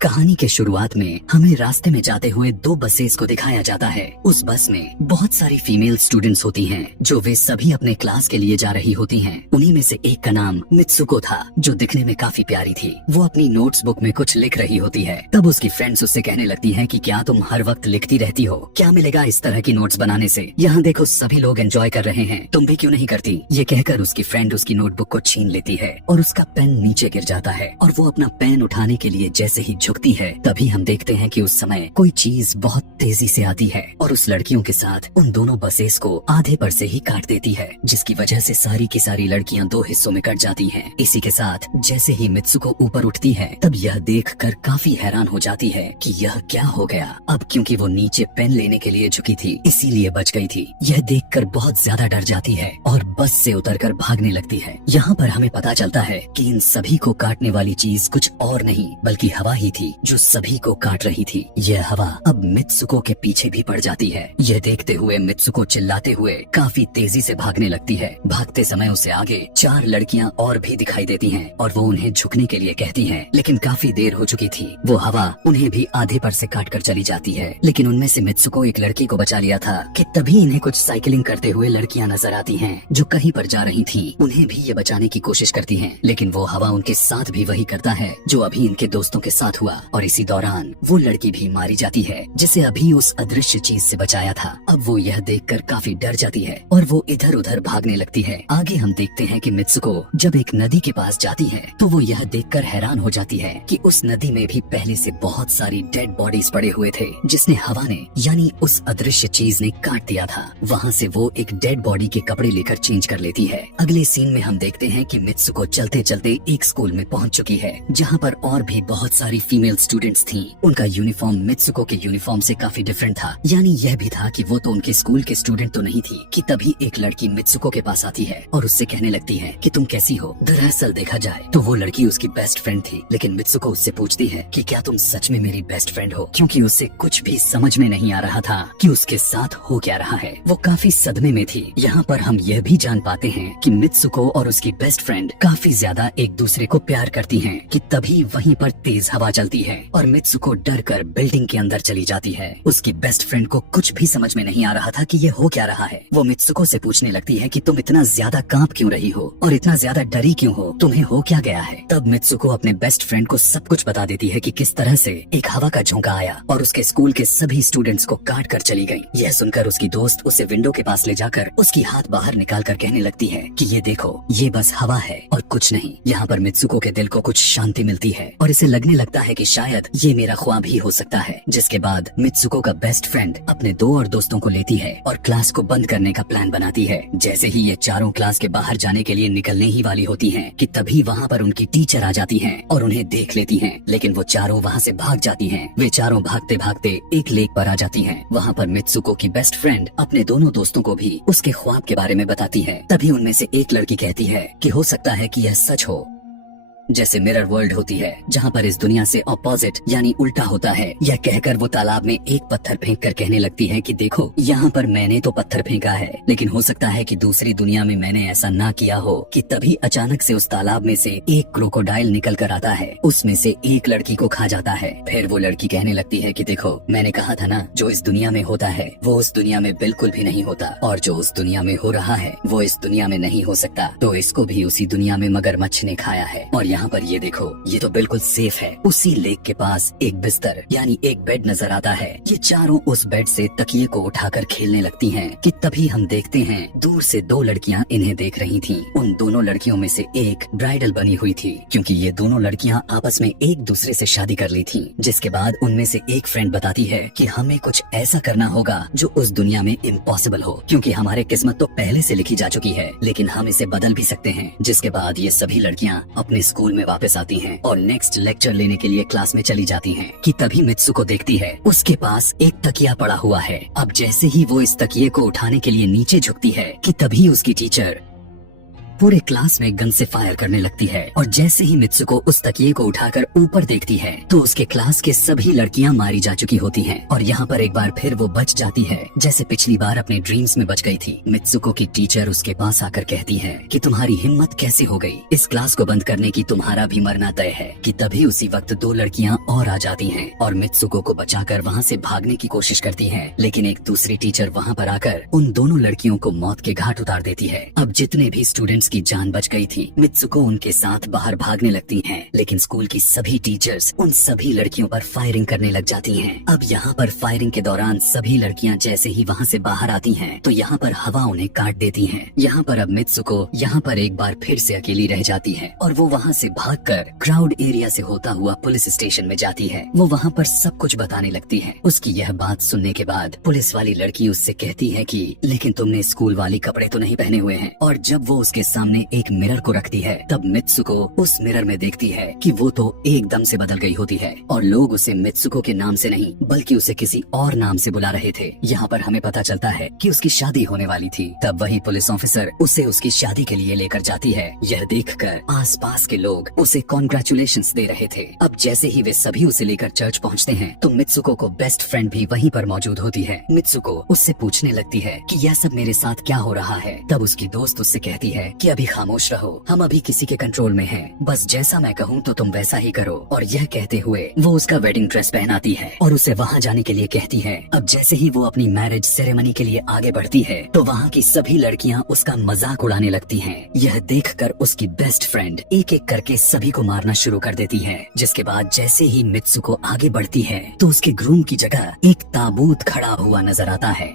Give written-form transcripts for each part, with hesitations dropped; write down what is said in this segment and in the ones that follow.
कहानी के शुरुआत में हमें रास्ते में जाते हुए दो बसेस को दिखाया जाता है। उस बस में बहुत सारी फीमेल स्टूडेंट्स होती हैं, जो वे सभी अपने क्लास के लिए जा रही होती हैं। उन्हीं में से एक का नाम मित्सुको था, जो दिखने में काफी प्यारी थी। वो अपनी नोट्स बुक में कुछ लिख रही होती है। तब उसकी फ्रेंड्स उससे कहने लगती हैं कि क्या तुम हर वक्त लिखती रहती हो? क्या मिलेगा इस तरह की नोट्स बनाने से? यहाँ देखो सभी लोग एंजॉय कर रहे हैं, तुम भी क्यों नहीं करती? ये कहकर उसकी फ्रेंड उसकी नोटबुक को छीन लेती है और उसका पेन नीचे गिर जाता है। और वो अपना पेन उठाने के लिए जैसे ही झुकती है, तभी हम देखते हैं कि उस समय कोई चीज बहुत तेजी से आती है और उस लड़कियों के साथ उन दोनों बसेस को आधे पर से ही काट देती है, जिसकी वजह से सारी की सारी लड़कियां दो हिस्सों में कट जाती हैं। इसी के साथ जैसे ही मित्सुको ऊपर उठती है, तब यह देखकर काफी हैरान हो जाती है कि यह क्या हो गया। अब क्योंकि वो नीचे पेन लेने के लिए झुकी थी, इसीलिए बच गई थी। यह देखकर बहुत ज्यादा डर जाती है और बस से उतरकर भागने लगती है। यहाँ पर हमें पता चलता है कि इन सभी को काटने वाली चीज कुछ और नहीं बल्कि हवा ही थी, जो सभी को काट रही थी। यह हवा अब मित्सुको के पीछे भी पड़ जाती है। यह देखते हुए मित्सुको चिल्लाते हुए काफी तेजी से भागने लगती है। भागते समय उसे आगे चार लड़कियां और भी दिखाई देती हैं और वो उन्हें झुकने के लिए कहती हैं, लेकिन काफी देर हो चुकी थी। वो हवा उन्हें भी आधे पर से काट कर चली जाती है। लेकिन उनमें से मित्सुको एक लड़की को बचा लिया था कि तभी इन्हें कुछ साइकिलिंग करते हुए लड़कियां नजर आती हैं, जो कहीं पर जा रही थी। उन्हें भी ये बचाने की कोशिश करती हैं, लेकिन वो हवा उनके साथ भी वही करता है जो अभी इनके दोस्तों के साथ हुआ। और इसी दौरान वो लड़की भी मारी जाती है, जिसे अभी उस अदृश्य चीज से बचाया था। अब वो यह देखकर काफी डर जाती है और वो इधर उधर भागने लगती है। आगे हम देखते हैं कि मित्सुको जब एक नदी के पास जाती है, तो वो यह देखकर हैरान हो जाती है कि उस नदी में भी पहले से बहुत सारी डेड बॉडीज पड़े हुए थे, जिसने हवा ने यानी उस अदृश्य चीज ने काट दिया था। वहाँ से वो एक डेड बॉडी के कपड़े लेकर चेंज कर लेती है। अगले सीन में हम देखते हैं कि मित्सुको चलते चलते एक स्कूल में पहुँच चुकी है, जहाँ पर और भी बहुत सारी फीमेल स्टूडेंट्स थीं। उनका यूनिफॉर्म मित्सुको के यूनिफॉर्म से काफी डिफरेंट था। यानी यह भी था कि वो तो उनके स्कूल के स्टूडेंट तो नहीं थी कि तभी एक लड़की मित्सुको के पास आती है और उससे कहने लगती है कि तुम कैसी हो। दरअसल देखा जाए तो वो लड़की उसकी बेस्ट फ्रेंड थी, लेकिन मित्सुको उससे पूछती है कि क्या तुम सच में मेरी बेस्ट फ्रेंड हो, क्योंकि उसे कुछ भी समझ में नहीं आ रहा था कि उसके साथ हो क्या रहा है। वो काफी सदमे में थी। यहाँ पर हम यह भी जान पाते हैं कि मित्सुको और उसकी बेस्ट फ्रेंड काफी ज्यादा एक दूसरे को प्यार करती हैं कि तभी वहीं पर तेज हवा चलती है और मित्सुको डर कर बिल्डिंग के अंदर चली जाती है। उसकी बेस्ट फ्रेंड को कुछ भी समझ में नहीं आ रहा था कि ये हो क्या रहा है। वो मित्सुको से पूछने लगती है कि तुम इतना ज्यादा कांप क्यों रही हो और इतना ज्यादा डरी क्यों हो, तुम्हें हो क्या गया है। तब मित्सुको अपने बेस्ट फ्रेंड को सब कुछ बता देती है कि किस तरह से एक हवा का झोंका आया और उसके स्कूल के सभी स्टूडेंट्स को काट कर चली गई। यह सुनकर उसकी दोस्त उसे विंडो के पास ले जाकर उसकी हाथ बाहर निकाल कर कहने लगती है कि ये देखो, ये बस हवा है और कुछ नहीं। यहाँ पर मित्सुको के दिल को कुछ शांति मिलती है और इसे लगने लगता है कि शायद ये मेरा ख्वाब ही हो सकता है। जिसके बाद मित्सुको का बेस्ट फ्रेंड अपने दो और दोस्तों को लेती है और क्लास को बंद करने का प्लान बनाती है। जैसे ही ये चारों क्लास के बाहर जाने के लिए निकलने ही वाली होती हैं कि तभी वहाँ पर उनकी टीचर आ जाती हैं और उन्हें देख लेती हैं, लेकिन वो चारों वहाँ से भाग जाती हैं। वे चारों भागते भागते एक लेक पर आ जाती हैं। वहाँ पर मित्सुको की बेस्ट फ्रेंड अपने दोनों दोस्तों को भी उसके ख्वाब के बारे में बताती है। तभी उनमें से एक लड़की कहती है कि हो सकता है कि यह सच हो, जैसे मिरर वर्ल्ड होती है जहाँ पर इस दुनिया से ऑपोजिट यानी उल्टा होता है। यह कहकर वो तालाब में एक पत्थर फेंक कर कहने लगती है कि देखो, यहाँ पर मैंने तो पत्थर फेंका है, लेकिन हो सकता है कि दूसरी दुनिया में मैंने ऐसा ना किया हो। कि तभी अचानक से उस तालाब में से एक क्रोकोडाइल निकल कर आता है, उसमें से एक लड़की को खा जाता है। फिर वो लड़की कहने लगती है कि देखो, मैंने कहा था ना, जो इस दुनिया में होता है वो उस दुनिया में बिल्कुल भी नहीं होता, और जो उस दुनिया में हो रहा है वो इस दुनिया में नहीं हो सकता। तो इसको भी उसी दुनिया में मगरमच्छ ने खाया है। और यहाँ पर ये देखो, ये तो बिल्कुल सेफ है। उसी लेक के पास एक बिस्तर यानी एक बेड नजर आता है। ये चारों उस बेड से तकिए को उठाकर खेलने लगती हैं कि तभी हम देखते हैं दूर से दो लड़कियां इन्हें देख रही थीं। उन दोनों लड़कियों में से एक ब्राइडल बनी हुई थी, क्योंकि ये दोनों लड़कियां आपस में एक दूसरे से शादी कर ली थीं। जिसके बाद उनमें से एक फ्रेंड बताती है कि हमें कुछ ऐसा करना होगा जो उस दुनिया में इम्पॉसिबल हो, क्योंकि हमारे किस्मत तो पहले से लिखी जा चुकी है, लेकिन हम इसे बदल भी सकते हैं। जिसके बाद ये सभी लड़कियां अपने स्कूल में वापस आती हैं और नेक्स्ट लेक्चर लेने के लिए क्लास में चली जाती हैं कि तभी मित्सुको देखती है उसके पास एक तकिया पड़ा हुआ है। अब जैसे ही वो इस तकिए को उठाने के लिए नीचे झुकती है कि तभी उसकी टीचर पूरे क्लास में गन से फायर करने लगती है और जैसे ही मित्सुको उस तकिए को उठाकर ऊपर देखती है तो उसके क्लास के सभी लड़कियां मारी जा चुकी होती हैं और यहाँ पर एक बार फिर वो बच जाती है जैसे पिछली बार अपने ड्रीम्स में बच गई थी। मित्सुको की टीचर उसके पास आकर कहती है कि तुम्हारी हिम्मत कैसे हो गई, इस क्लास को बंद करने की तुम्हारा भी मरना तय है। कि तभी उसी वक्त दो लड़कियां और आ जाती हैं और मित्सुको को बचाकर वहाँ से भागने की कोशिश करती है, लेकिन एक दूसरी टीचर वहाँ पर आकर उन दोनों लड़कियों को मौत के घाट उतार देती है। अब जितने भी स्टूडेंट्स की जान बच गई थी, मित्सुको उनके साथ बाहर भागने लगती है, लेकिन स्कूल की सभी टीचर्स उन सभी लड़कियों पर फायरिंग करने लग जाती हैं। अब यहाँ पर फायरिंग के दौरान सभी लड़कियाँ जैसे ही वहाँ से बाहर आती हैं, तो यहाँ पर हवा उन्हें काट देती है। यहाँ पर अब मित्सुको यहाँ पर एक बार फिर से अकेली रह जाती है और वो वहाँ से भागकर क्राउड एरिया से होता हुआ पुलिस स्टेशन में जाती है। वो वहाँ पर सब कुछ बताने लगती है। उसकी यह बात सुनने के बाद पुलिस वाली लड़की उससे कहती है कि लेकिन तुमने स्कूल वाली कपड़े तो नहीं पहने हुए हैं। और जब वो उसके सामने एक मिरर को रखती है तब मित्सुको उस मिरर में देखती है कि वो तो एकदम से बदल गई होती है और लोग उसे मित्सुको के नाम से नहीं बल्कि उसे किसी और नाम से बुला रहे थे। यहाँ पर हमें पता चलता है कि उसकी शादी होने वाली थी। तब वही पुलिस ऑफिसर उसे उसकी शादी के लिए लेकर जाती है। यह देखकर आसपास के लोग उसे कॉन्ग्रेचुलेशंस दे रहे थे। अब जैसे ही वे सभी उसे लेकर चर्च पहुँचते हैं तो मित्सुको को बेस्ट फ्रेंड भी वहीं पर मौजूद होती है। मित्सुको उससे पूछने लगती है कि यह सब मेरे साथ क्या हो रहा है। तब उसकी दोस्त उससे कहती है कि अभी खामोश रहो, हम अभी किसी के कंट्रोल में हैं, बस जैसा मैं कहूँ तो तुम वैसा ही करो। और यह कहते हुए वो उसका वेडिंग ड्रेस पहनाती है और उसे वहाँ जाने के लिए कहती है। अब जैसे ही वो अपनी मैरिज सेरेमनी के लिए आगे बढ़ती है तो वहाँ की सभी लड़कियाँ उसका मजाक उड़ाने लगती हैं। यह देखकर उसकी बेस्ट फ्रेंड एक एक करके सभी को मारना शुरू कर देती है। जिसके बाद जैसे ही मित्सुको आगे बढ़ती है तो उसके ग्रूम की जगह एक ताबूत खड़ा हुआ नजर आता है।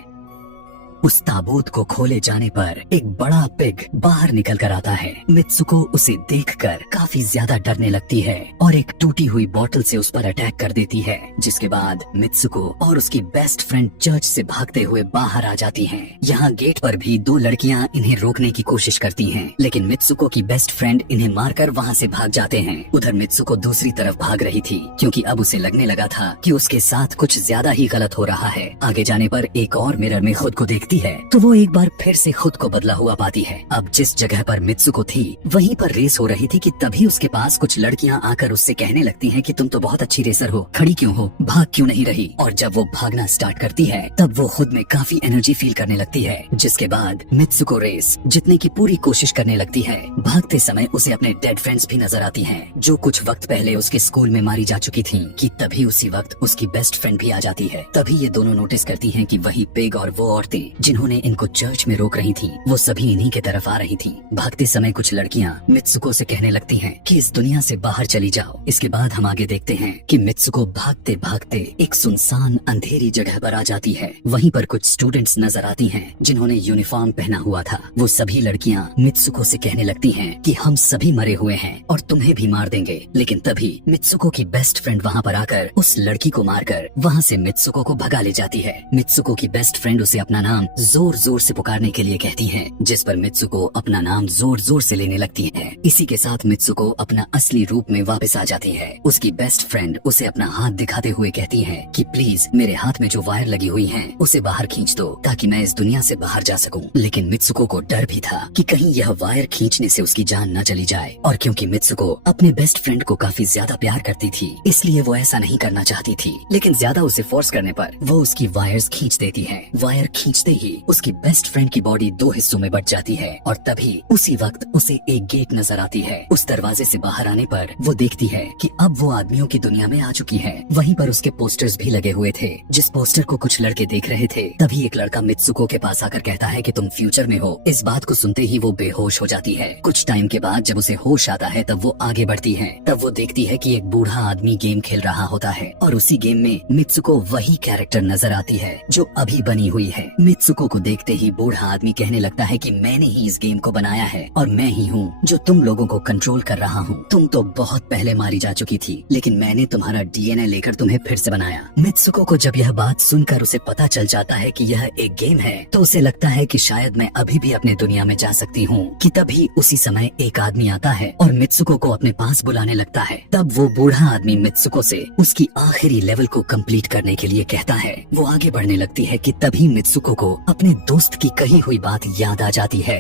उस ताबूत को खोले जाने पर एक बड़ा पिग बाहर निकल कर आता है। मित्सुको उसे देखकर काफी ज्यादा डरने लगती है और एक टूटी हुई बोतल से उस पर अटैक कर देती है। जिसके बाद मित्सुको और उसकी बेस्ट फ्रेंड चर्च से भागते हुए बाहर आ जाती हैं। यहाँ गेट पर भी दो लड़कियाँ इन्हें रोकने की कोशिश करती हैं, लेकिन मित्सुको की बेस्ट फ्रेंड इन्हें मारकर वहाँ से भाग जाते हैं। उधर मित्सुको दूसरी तरफ भाग रही थी क्योंकि अब उसे लगने लगा था कि उसके साथ कुछ ज्यादा ही गलत हो रहा है। आगे जाने पर एक और मिरर में खुद को देखती है तो वो एक बार फिर से खुद को बदला हुआ पाती है। अब जिस जगह पर मित्सुको थी वहीं पर रेस हो रही थी कि तभी उसके पास कुछ लड़कियां आकर उससे कहने लगती हैं कि तुम तो बहुत अच्छी रेसर हो, खड़ी क्यों हो, भाग क्यों नहीं रही। और जब वो भागना स्टार्ट करती है तब वो खुद में काफी एनर्जी फील करने लगती है। जिसके बाद मित्सुको रेस जीतने की पूरी कोशिश करने लगती है। भागते समय उसे अपने डेड फ्रेंड्स भी नजर आती हैं जो कुछ वक्त पहले उसके स्कूल में मारी जा चुकी थी। कि तभी उसी वक्त उसकी बेस्ट फ्रेंड भी आ जाती है। तभी ये दोनों नोटिस करती हैं कि वही पिग और वो औरतें जिन्होंने इनको चर्च में रोक रही थी वो सभी इन्हीं की तरफ आ रही थी। भागते समय कुछ लड़कियां मित्सुको से कहने लगती हैं कि इस दुनिया से बाहर चली जाओ। इसके बाद हम आगे देखते हैं कि मित्सुको भागते भागते एक सुनसान अंधेरी जगह पर आ जाती है। वहीं पर कुछ स्टूडेंट्स नजर आती हैं जिन्होंने यूनिफॉर्म पहना हुआ था। वो सभी लड़कियां मित्सुको से कहने लगती हैं कि हम सभी मरे हुए हैं और तुम्हें भी मार देंगे। लेकिन तभी मित्सुको की बेस्ट फ्रेंड वहाँ पर आकर उस लड़की को मारकर वहाँ से मित्सुको को भगा ले जाती है। मित्सुको की बेस्ट फ्रेंड उसे अपना नाम जोर जोर से पुकारने के लिए कहती है, जिस पर मित्सुको अपना नाम जोर जोर से लेने लगती है। इसी के साथ मित्सुको अपना असली रूप में वापस आ जाती है। उसकी बेस्ट फ्रेंड उसे अपना हाथ दिखाते हुए कहती है कि प्लीज मेरे हाथ में जो वायर लगी हुई है उसे बाहर खींच दो ताकि मैं इस दुनिया से बाहर जा सकूं। लेकिन मित्सुको को डर भी था कि कहीं यह वायर खींचने से उसकी जान न चली जाए। और क्योंकि मित्सुको अपने बेस्ट फ्रेंड को काफी ज्यादा प्यार करती थी इसलिए वो ऐसा नहीं करना चाहती थी। लेकिन ज्यादा उसे फोर्स करने पर वो उसकी वायर्स खींच देती है। वायर खींचते ही उसकी बेस्ट फ्रेंड की बॉडी दो हिस्सों में बट जाती है और तभी उसी वक्त उसे एक गेट नजर आती है। उस दरवाजे से बाहर आने पर वो देखती है कि अब वो आदमियों की दुनिया में आ चुकी है। वहीं पर उसके पोस्टर्स भी लगे हुए थे। जिस पोस्टर को कुछ लड़के देख रहे थे तभी एक लड़का मित्सुको के पास आकर कहता है कि तुम फ्यूचर में हो। इस बात को सुनते ही वो बेहोश हो जाती है। कुछ टाइम के बाद जब उसे होश आता है तब वो आगे बढ़ती है। तब वो देखती है कि एक बूढ़ा आदमी गेम खेल रहा होता है और उसी गेम में मित्सुको वही कैरेक्टर नजर आती है जो अभी बनी हुई है। मित्सुको को देखते ही बूढ़ा आदमी कहने लगता है कि मैंने ही इस गेम को बनाया है और मैं ही हूँ जो तुम लोगों को कंट्रोल कर रहा हूँ। तुम तो बहुत पहले मारी जा चुकी थी लेकिन मैंने तुम्हारा डीएनए लेकर तुम्हें फिर से बनाया। मित्सुको को जब यह बात सुनकर उसे पता चल जाता है कि यह एक गेम है तो उसे लगता है कि शायद मैं अभी भी अपने दुनिया में जा सकती हूँ। कि तभी उसी समय एक आदमी आता है और मित्सुको को अपने पास बुलाने लगता है। तब वो बूढ़ा आदमी मित्सुको से उसकी आखिरी लेवल को कंप्लीट करने के लिए कहता है। वो आगे बढ़ने लगती है कि तभी मित्सुको को अपने दोस्त की कही हुई बात याद आ जाती है।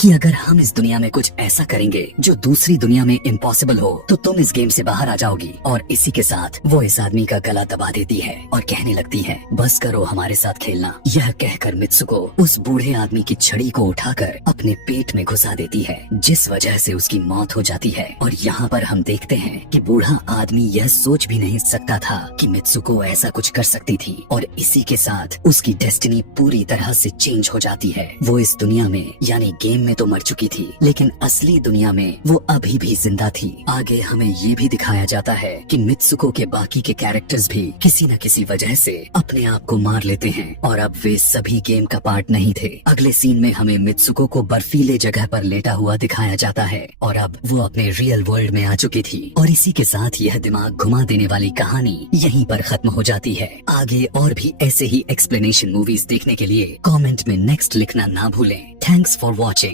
कि अगर हम इस दुनिया में कुछ ऐसा करेंगे जो दूसरी दुनिया में इम्पॉसिबल हो तो तुम इस गेम से बाहर आ जाओगी। और इसी के साथ वो इस आदमी का गला दबा देती है और कहने लगती है, बस करो हमारे साथ खेलना। यह कहकर मित्सुको उस बूढ़े आदमी की छड़ी को उठाकर अपने पेट में घुसा देती है, जिस वजह से उसकी मौत हो जाती है। और यहाँ पर हम देखते हैं कि बूढ़ा आदमी यह सोच भी नहीं सकता था कि मित्सुको ऐसा कुछ कर सकती थी, और इसी के साथ उसकी डेस्टिनी पूरी तरह से चेंज हो जाती है। वो इस दुनिया में यानी गेम में तो मर चुकी थी, लेकिन असली दुनिया में वो अभी भी जिंदा थी। आगे हमें ये भी दिखाया जाता है कि मित्सुको के बाकी के कैरेक्टर्स भी किसी न किसी वजह से अपने आप को मार लेते हैं, और अब वे सभी गेम का पार्ट नहीं थे। अगले सीन में हमें मित्सुको को बर्फीले जगह पर लेटा हुआ दिखाया जाता है, और अब वो अपने रियल वर्ल्ड में आ चुकी थी। और इसी के साथ यह दिमाग घुमा देने वाली कहानी यहीं पर खत्म हो जाती है। आगे और भी ऐसे ही एक्सप्लेनेशन मूवीज देखने के लिए कमेंट में नेक्स्ट लिखना ना भूलें। Thanks for watching.